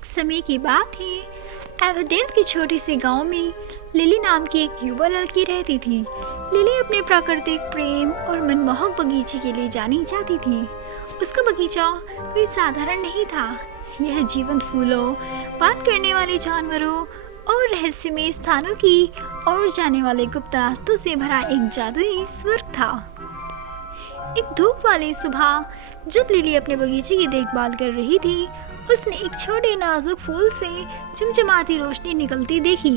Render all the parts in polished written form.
एक समय की बात है। एवरडेल के छोटे से गांव में लिली नाम की एक युवा लड़की रहती थी। लिली अपने प्राकृतिक प्रेम और मनमोहक बगीचे के लिए जानी जाती थी। उसका बगीचा कोई साधारण नहीं था। यह जीवंत फूलों, बात करने वाले जानवरों और रहस्यमय स्थानों की ओर जाने वाले गुप्त रास्तों से भरा एक जादुई स्वर्ग था। एक धूप वाली सुबह जब लिली अपने बगीचे की देखभाल कर रही थी, उसने एक छोटे नाजुक फूल से चमचमाती रोशनी निकलती देखी।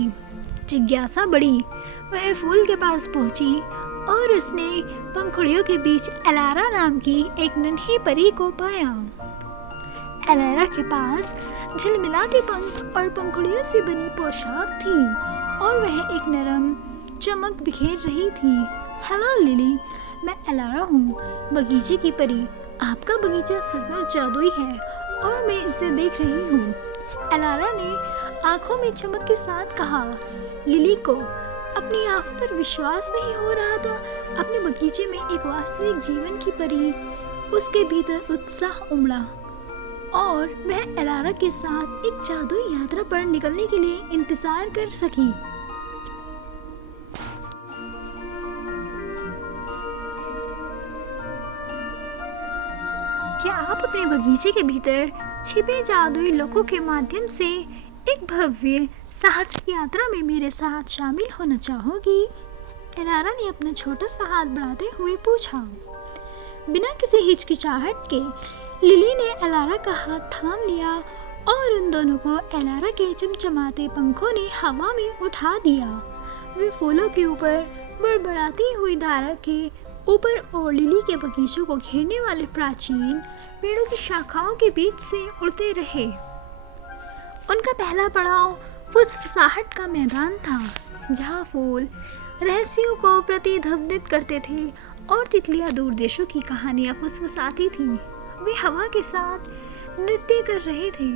जिज्ञासा बढ़ी। वह फूल के पास पहुंची और उसने पंखुड़ियों के बीच एलारा नाम की एक नन्ही परी को पाया। एलारा के पास झिलमिलाते पंख और पंखुड़ियों से बनी पोशाक थी और वह एक नरम चमक बिखेर रही थी। हेलो लिली, मैं एलारा हूँ, बगीचे की परी। आपका बगीचा सचमुच जादुई है और मैं इसे देख रही हूँ। एलारा ने आंखों में चमक के साथ कहा। लिली को अपनी आंखों पर विश्वास नहीं हो रहा था। अपने बगीचे में एक वास्तविक जीवन की परी। उसके भीतर उत्साह उमड़ा और वह एलारा के साथ एक जादुई यात्रा पर निकलने के लिए इंतजार कर सकी। क्या आप अपने बगीचे के भीतर छिपे जादुई लोकों के माध्यम से एक भव्य साहसिक यात्रा में मेरे साथ शामिल होना चाहोगी? एलारा ने अपना छोटा सा हाथ बढ़ाते हुए पूछा। बिना किसी हिचकिचाहट के लिली ने एलारा का हाथ थाम लिया और उन दोनों को एलारा के चमचमाते पंखों ने हवा में उठा दिया। वे फूलों के ऊपर बड़बड़ाती हुई धारा के ऊपर और लिली के बगीचों को घेरने वाले प्राचीन पेड़ों की शाखाओं के बीच से उड़ते रहे। उनका पहला पड़ाव फुसफुसाहट का मैदान था, जहाँ फूल रहस्यों को प्रतिध्वनित करते थे और तितलियां दूर देशों की कहानियां फुसफुसाती थीं। वे हवा के साथ नृत्य कर रहे थे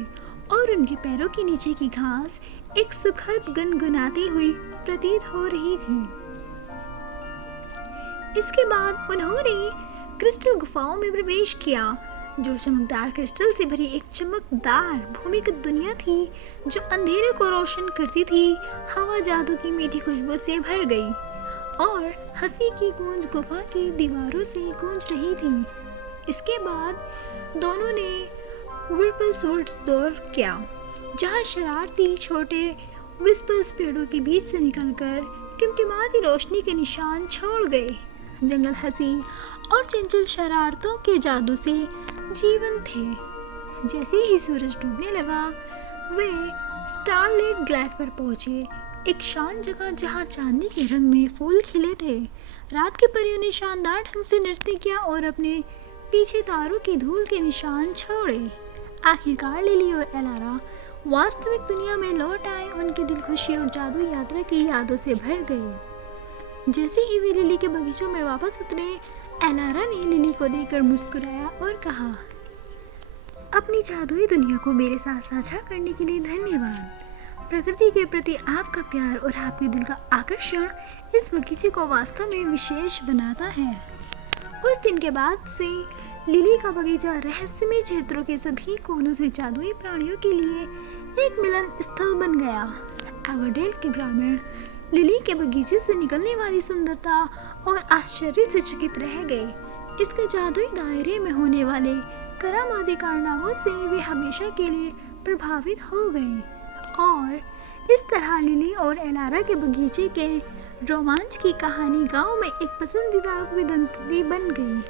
और उनके पैरों के नीचे की घास एक सुखद गुनगुनाती हुई प्रतीत हो रही थी। इसके बाद उन्होंने क्रिस्टल गुफाओं में प्रवेश किया, जो चमकदार क्रिस्टल से भरी एक चमकदार भूमिगत दुनिया थी जो अंधेरे को रोशन करती थी। हवा जादू की मीठी खुशबू से भर गई और हंसी की गूंज गुफा की दीवारों से गूंज रही थी। इसके बाद दोनों ने विस्पर्स दौर किया, जहां शरारती छोटे विस्पर्स पेड़ों के बीच से निकलकर टिमटिमाती रोशनी के निशान छोड़ गए। जंगल हंसी और चंचल शरारतों के जादू से जीवन थे। जैसे ही सूरज डूबने लगा, वे स्टारलाइट ग्लैड पर पहुंचे, एक शांत जगह जहां चांदनी के रंग में फूल खिले थे। रात के परियों ने शानदार ढंग से नृत्य किया और अपने पीछे तारों की धूल के निशान छोड़े। आखिरकार लिली और एलारा वास्तविक दुनिया में लौट आए। उनके दिल खुशी और जादू यात्रा की यादों से भर गए। जैसे ही वे लिली के बगीचों में वापस उतरे, एलारा ने लिली को देखकर मुस्कुराया और कहा, अपनी जादुई दुनिया को मेरे साथ साझा करने के लिए धन्यवाद। प्रकृति के प्रति आपका प्यार और आपके दिल का आकर्षण इस बगीचे को वास्तव में विशेष बनाता है। उस दिन के बाद से लिली का बगीचा रहस्यमय क्षेत्रों के सभी कोनों से जादुई प्राणियों के लिए एक मिलन स्थल बन गया। एवरडेल के ग्रामीण लिली के बगीचे से निकलने वाली सुंदरता और आश्चर्य से चकित रह गए। इसके जादुई दायरे में होने वाले करामाती कारनामों से वे हमेशा के लिए प्रभावित हो गए और इस तरह लिली और एलारा के बगीचे के रोमांच की कहानी गांव में एक पसंदीदा किंवदंती बन गई।